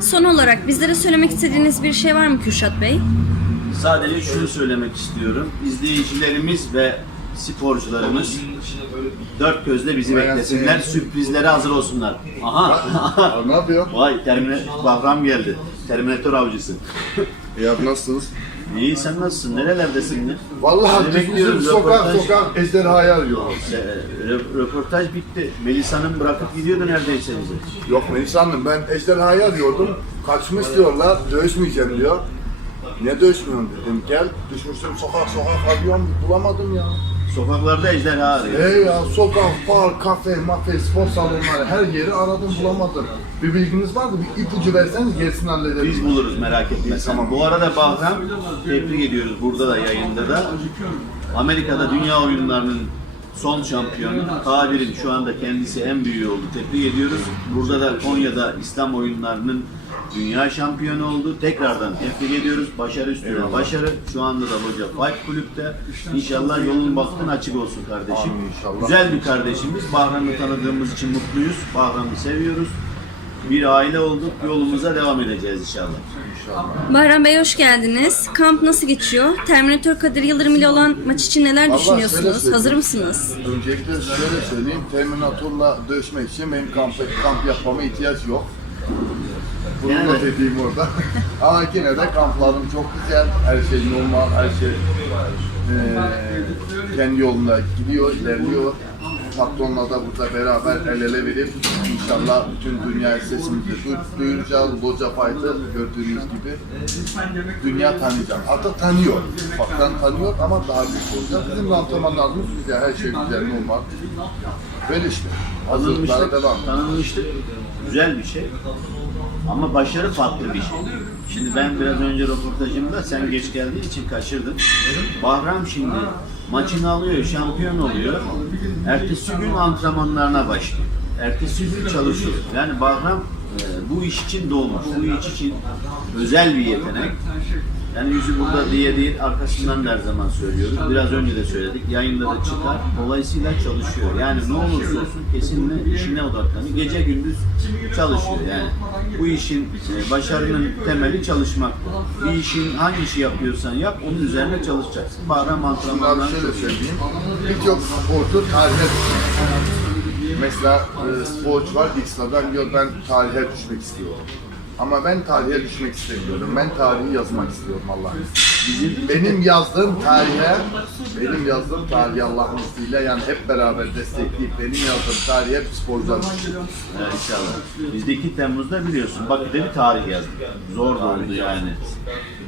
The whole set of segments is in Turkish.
Son olarak bizlere söylemek istediğiniz bir şey var mı Kürşat Bey? Sadece şunu söylemek istiyorum. İzleyicilerimiz ve sporcularımız dört gözle bizi beklesinler. Sürprizlere hazır olsunlar. Aha. ne yapıyor? Vay Terminator Bahram geldi. Terminator avcısı. Ya nasılsınız? İyi sen nasılsın? Nerelerdesin? Ne? Vallahi bekliyoruz, bizim sokak röportaj. sokak ejderhayı arıyoruz. Ee, rö- röportaj bitti. Melisa'nın bırakıp gidiyordu neredeyse bizi. Yok Melisa Hanım ben ejderhayı arıyordum. Kaçmış diyorlar, dövüşmeyeceğim diyor. Ne dövüşmüyorsun dedim. Gel düşmüşsün sokak sokak arıyorum bulamadım ya. Sokaklarda ejderha arıyor. Hey ya sokak, bar, kafe, mafe, spor salonları her yeri aradım bulamadım. Bir bilginiz var mı? Bir ipucu verseniz gerisini halledelim. Biz buluruz merak etme. Tamam. Bu arada Bahram tebrik ediyoruz burada da yayında da. Amerika'da dünya oyunlarının son şampiyonu Kadir'in şu anda kendisi en büyüğü oldu. Tebrik ediyoruz. Burada da Konya'da İslam oyunlarının dünya şampiyonu oldu. Tekrardan tebrik ediyoruz. Başarı üstüne Eyvallah. başarı. Şu anda da Loca Fight Kulüp'te. İnşallah yolun baktın açık olsun kardeşim. Amin inşallah. Güzel bir kardeşimiz. Bahram'ı tanıdığımız için mutluyuz. Bahram'ı seviyoruz. Bir aile olduk. Yolumuza devam edeceğiz inşallah. İnşallah. Bahram Bey hoş geldiniz. Kamp nasıl geçiyor? Terminator Kadir Yıldırım ile olan maç için neler Vallahi şöyle düşünüyorsunuz? söyleyeyim. Hazır mısınız? Öncelikle şöyle söyleyeyim, Terminator'la dövüşmek için benim kamp, kamp yapmama ihtiyaç yok. Bunu Yani. not edeyim orada. Ama yine de kamplarım çok güzel, her şey normal, her şey eee kendi yolunda gidiyor, ilerliyor. Patronla da burada beraber el ele verip inşallah bütün dünya sesimizi du- duyuracağız. Loca Fight'ı gördüğünüz gibi dünya tanıyacak. Artık tanıyor. Ufaktan tanıyor ama daha büyük olacak. Bizim antrenmanlarımız güzel, her şey güzel, normal. Böyle işte. Hazırlıklara devam. tanınmışlık güzel bir şey. Ama başarı farklı bir şey. Şimdi ben biraz önce röportajımda sen geç geldiğin için kaçırdım. Bahram şimdi maçını alıyor, şampiyon oluyor. Ertesi gün antrenmanlarına başlıyor. Ertesi gün çalışıyor. Yani Bahram e, bu iş için doğmuş. Bu iş için özel bir yetenek. Yani yüzü burada diye değil, arkasından da her zaman söylüyoruz. Biraz önce de söyledik, yayında da çıkar. Dolayısıyla çalışıyor. Yani ne olursa olsun kesinlikle işine odaklanıyor. Gece gündüz çalışıyor yani. Bu işin e, başarının temeli çalışmak. Bir işin hangi işi yapıyorsan yap, onun üzerine çalışacaksın. Bahram Bunlar antrenmanlarını şöyle söyleyeyim. Birçok sporcu tarihe Mesela e, sporcu var X'lerden diyor ben tarihe düşmek istiyorum. Ama ben tarihe düşmek istemiyorum. Ben tarihi yazmak istiyorum Allah'ın izniyle. Benim yazdığım tarihe, benim yazdığım tarihe Allah'ın izniyle yani hep beraber destekleyip benim yazdığım tarihe sporcular düşüyor. Evet, inşallah. Biz de 2 Temmuz'da biliyorsun. Bakü'de bir tarih yazdık. Zor da oldu yani.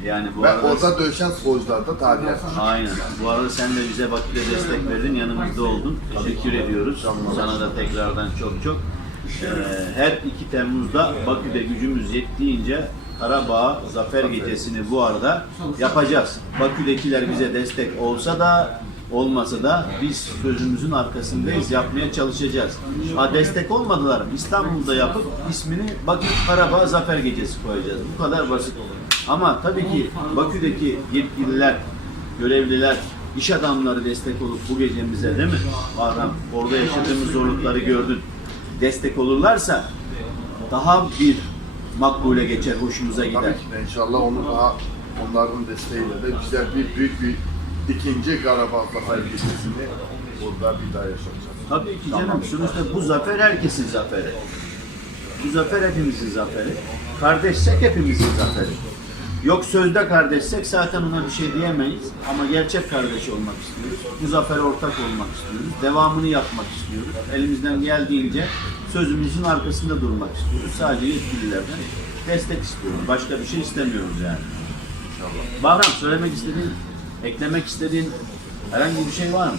Yani bu Ve arada... orada dövüşen sporcular da tarihe düşüyor. Aynen. Bu arada sen de bize Bakü'de destek verdin, yanımızda oldun. Teşekkür ediyoruz. Sana da tekrardan çok çok. Ee, her 2 Temmuz'da Bakü'de gücümüz yettiğince Karabağ Zafer Gecesi'ni bu arada yapacağız. Bakü'dekiler bize destek olsa da olmasa da biz sözümüzün arkasındayız, yapmaya çalışacağız. Ha destek olmadılar? İstanbul'da yapıp ismini Bakü Karabağ Zafer Gecesi koyacağız. Bu kadar basit. Ama tabii ki Bakü'deki yetkililer, görevliler, iş adamları destek olup bu gecemize değil mi? Bahram, orada yaşadığımız zorlukları gördün. Destek olurlarsa daha bir makbule geçer, hoşumuza gider. Tabii ki de inşallah onu daha onların desteğiyle de güzel bir büyük bir ikinci Karabağ Zafer Gecesi'ni burada bir daha yaşayacağız. Tabii ki canım. Sonuçta bu zafer herkesin zaferi. Bu zafer hepimizin zaferi. Kardeşsek hepimizin zaferi. Yok sözde kardeşsek zaten ona bir şey diyemeyiz. Ama gerçek kardeş olmak istiyoruz. Bu zafere ortak olmak istiyoruz. Devamını yapmak istiyoruz. Elimizden geldiğince sözümüzün arkasında durmak istiyoruz. Sadece yetkililerden destek istiyoruz. Başka bir şey istemiyoruz yani. İnşallah. Bahram söylemek istediğin, eklemek istediğin herhangi bir şey var mı?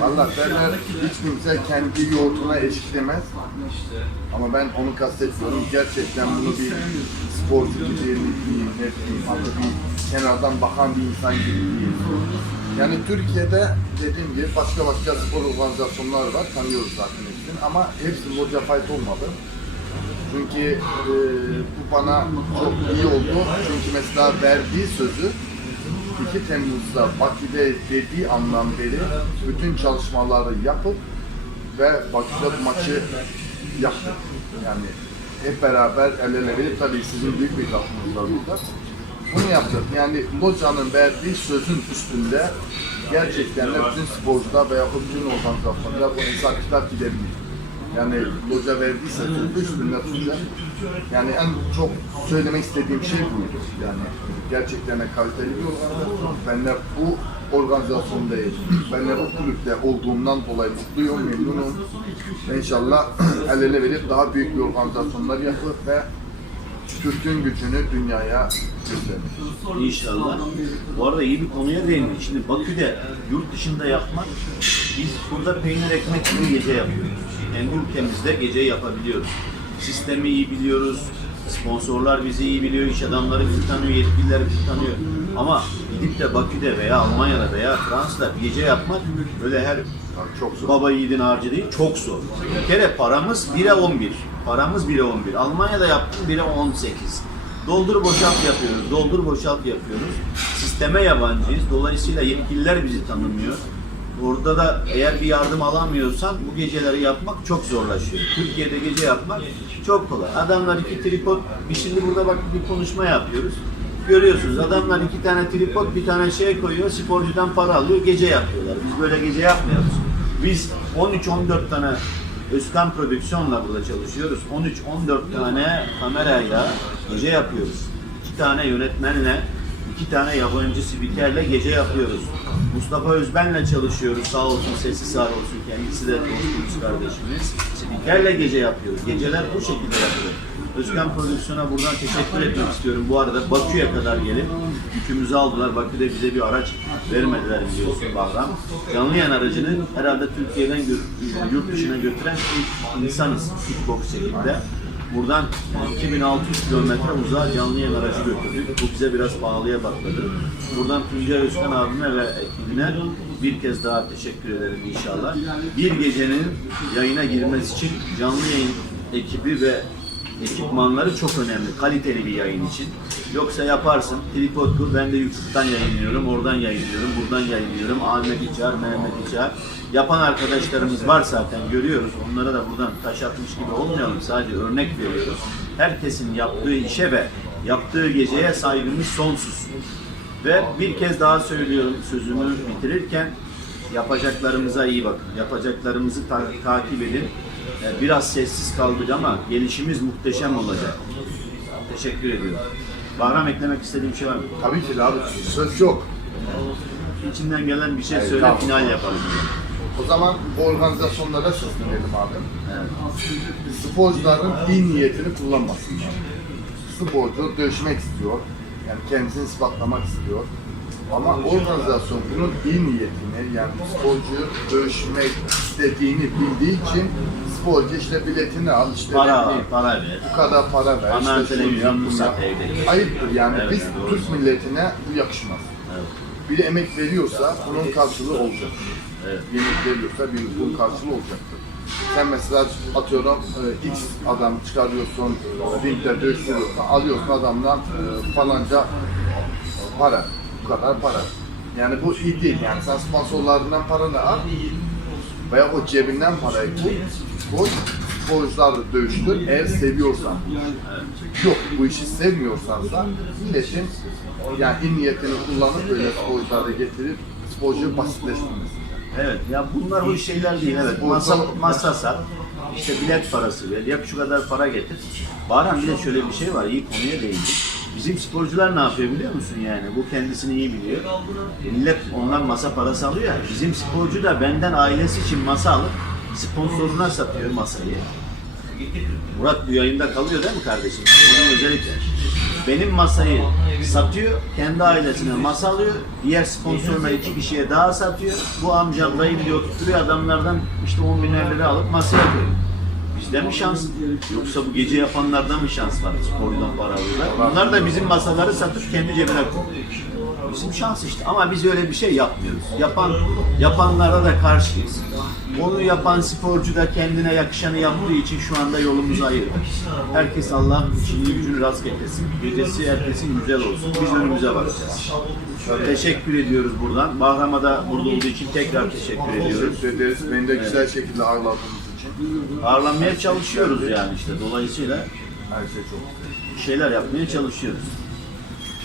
Valla derler hiç kimse kendi yoğurtuna eşitlemez. Ama ben onu kastetmiyorum. Gerçekten bunu bir sporcu gibi değil, bir ne bileyim, adı bir kenardan bakan bir insan gibi değil. Yani Türkiye'de dediğim gibi başka başka spor organizasyonlar var. Tanıyoruz zaten hepsini. Ama hepsi Loca Fight olmadı. Çünkü e, bu bana çok iyi oldu. Çünkü mesela verdiği sözü 2 Temmuz'da Bakü'de dediği andan beri bütün çalışmaları yapıp ve Bakü'de maçı yaptık. Yani hep beraber el ele verip tabii sizin büyük bir katkınız var burada. Bunu yaptık. Yani Loca'nın verdiği sözün üstünde gerçekten de bütün sporcular veya bütün organizasyonlar bu insanlıklar gidebilir. Yani Loca verdiyse sözü üstünde tutacak. Yani en çok söylemek istediğim şey buydu. Yani gerçekten de kaliteli bir organizasyon. Ben de bu organizasyondayım. Ben de bu kulüpte olduğumdan dolayı mutluyum, memnunum. Ve İnşallah el ele verip daha büyük bir organizasyonlar yapıp ve Türk'ün gücünü dünyaya göstermek. İnşallah. Bu arada iyi bir konuya değindin. Şimdi Bakü'de yurt dışında yapmak, biz burada peynir ekmek gibi gece yapıyoruz. Kendi ülkemizde gece yapabiliyoruz. Sistemi iyi biliyoruz, sponsorlar bizi iyi biliyor, iş adamları bizi tanıyor, yetkililer bizi tanıyor. Ama gidip de Bakü'de veya Almanya'da veya Fransa'da bir gece yapmak böyle her Çok zor. baba yiğidin harcı değil, çok zor. Bir kere paramız 1'e 11. Paramız 1'e 11. Almanya'da yaptım 1'e 18. Doldur boşalt yapıyoruz, doldur boşalt yapıyoruz. Sisteme yabancıyız. Dolayısıyla yetkililer bizi tanımıyor. Orada da eğer bir yardım alamıyorsan bu geceleri yapmak çok zorlaşıyor. Türkiye'de gece yapmak çok kolay. Adamlar iki tripod, biz şimdi burada bak bir konuşma yapıyoruz. Görüyorsunuz adamlar iki tane tripod bir tane şey koyuyor sporcudan para alıyor gece yapıyorlar. Biz böyle gece yapmıyoruz. Biz 13-14 tane Özkan Prodüksiyon'la burada çalışıyoruz. 13-14 tane kamerayla gece yapıyoruz. İki tane yönetmenle, iki tane yabancı spikerle gece yapıyoruz. Mustafa Özben'le çalışıyoruz. Sağ olsun, sesi sağ olsun. Kendisi de dostumuz, kardeşimiz. Spikerle gece yapıyoruz. Geceler bu şekilde yapıyoruz. Özkan Prodüksiyon'a buradan teşekkür etmek istiyorum. Bu arada Bakü'ye kadar gelip yükümüzü aldılar. Bakü'de bize bir araç vermediler biliyorsun Bahram. Canlı yayın aracını herhalde Türkiye'den yurt dışına götüren ilk insanız kickbox şekilde. Buradan 2600 kilometre uzağa canlı yayın aracı götürdük. Bu bize biraz pahalıya patladı. Buradan Tuncay Özkan abime ve ekibine bir kez daha teşekkür ederim inşallah. Bir gecenin yayına girmesi için canlı yayın ekibi ve ekipmanları çok önemli. Kaliteli bir yayın için. Yoksa yaparsın, tripod kur, ben de YouTube'dan yayınlıyorum, oradan yayınlıyorum, buradan yayınlıyorum. Ahmet İçar, Mehmet İçar. Yapan arkadaşlarımız var zaten, görüyoruz. Onlara da buradan taş atmış gibi olmayalım. Sadece örnek veriyoruz. Herkesin yaptığı işe ve yaptığı geceye saygımız sonsuz. Ve bir kez daha söylüyorum sözümü bitirirken yapacaklarımıza iyi bakın. Yapacaklarımızı ta- takip edin. Ee, Biraz sessiz kaldık ama gelişimiz muhteşem olacak. Teşekkür ediyorum. Bahram eklemek istediğim şey var mı? Tabii ki de abi söz yok. İçinden gelen bir şey Evet, söyle, tamam. final yapalım. O zaman bu organizasyonlara seslenelim abi. Evet. Sporcuların iyi niyetini kullanmasınlar. Sporcu dövüşmek istiyor. Yani kendisini ispatlamak istiyor. Ama organizasyon bunun iyi niyetini yani sporcuyu dövüşmek istediğini bildiği için sporcu işte biletini al işte Para al, para ver. bu kadar para ver. Ana işte şunu yap, bunu sat yap. evde. Ayıptır yani Evet, biz doğru. Türk milletine bu yakışmaz. Evet. Biri emek veriyorsa bunun karşılığı olacak. Evet. Yemek veriyorsa bir bunun karşılığı olacaktır. Sen mesela atıyorum e, X adam çıkarıyorsun, ringde dövüştürüyorsun, alıyorsun adamdan e, falanca para, bu kadar para. Yani bu iyi değil yani sen sponsorlarından paranı al veya o cebinden parayı koy, koy sporcularla dövüştür eğer seviyorsan. Yok bu işi sevmiyorsan da milletin yani iyi niyetini kullanıp böyle sporcuları getirip sporcuyu basitleştirmesi. Evet ya bunlar hoş şeyler değil evet. Masa, masa sat, işte bilet parası ver, yap şu kadar para getir. Baran bir de şöyle bir şey var, iyi konuya değindik. Bizim sporcular ne yapıyor biliyor musun yani? Bu kendisini iyi biliyor. Millet ondan masa parası alıyor ya. Bizim sporcu da benden ailesi için masa alıp sponsoruna satıyor masayı. Murat bu yayında kalıyor değil mi kardeşim? Bunu özellikle. Benim masayı satıyor, kendi ailesine masa alıyor, diğer sponsoruna iki kişiye daha satıyor. Bu amcam dayım diyor tutturuyor adamlardan işte 10 bin lira alıp masaya koyuyor. Bizde mi şans? Yoksa bu gece yapanlarda mı şans var sporcudan para alıyorlar? Bunlar da bizim masaları satıp kendi cebine koyuyor. Bizim şans işte ama biz öyle bir şey yapmıyoruz. Yapan yapanlara da karşıyız. Onu yapan sporcu da kendine yakışanı yaptığı için şu anda yolumuzu ayırdı. Herkes Allah işini gücünü rast getirsin. Gecesi herkesin güzel olsun. Biz önümüze bakacağız. Teşekkür ediyoruz buradan. Bahram'a da burada olduğu için tekrar teşekkür ediyoruz. Teşekkür ederiz. Beni de güzel şekilde ağırladığınız için. Ağırlanmaya çalışıyoruz yani işte. Dolayısıyla Her şey çok güzel. Şeyler yapmaya çalışıyoruz.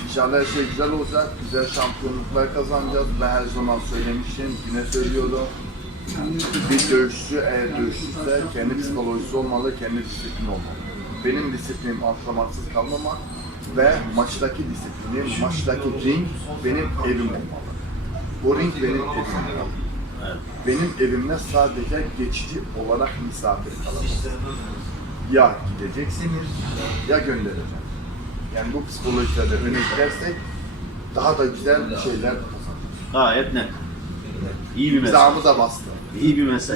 İnşallah her şey güzel olacak. Güzel şampiyonluklar kazanacağız. Ben her zaman söylemiştim. Yine söylüyorum. Bir dövüşçü eğer dövüşürse kendi psikolojisi olmalı, kendi disiplini olmalı. Benim disiplinim antrenmansız kalmamak ve maçtaki disiplinim, maçtaki ring benim evim olmalı. O ring benim evim olmalı. Evet. Benim evimde sadece geçici olarak misafir kalacağım. Ya gideceksiniz ya göndereceğim. Yani bu psikolojilerde öne gidersek daha da güzel şeyler kazanırız. Gayet net. İyi bir mesaj. İmzamı da bastı. İyi bir mesaj.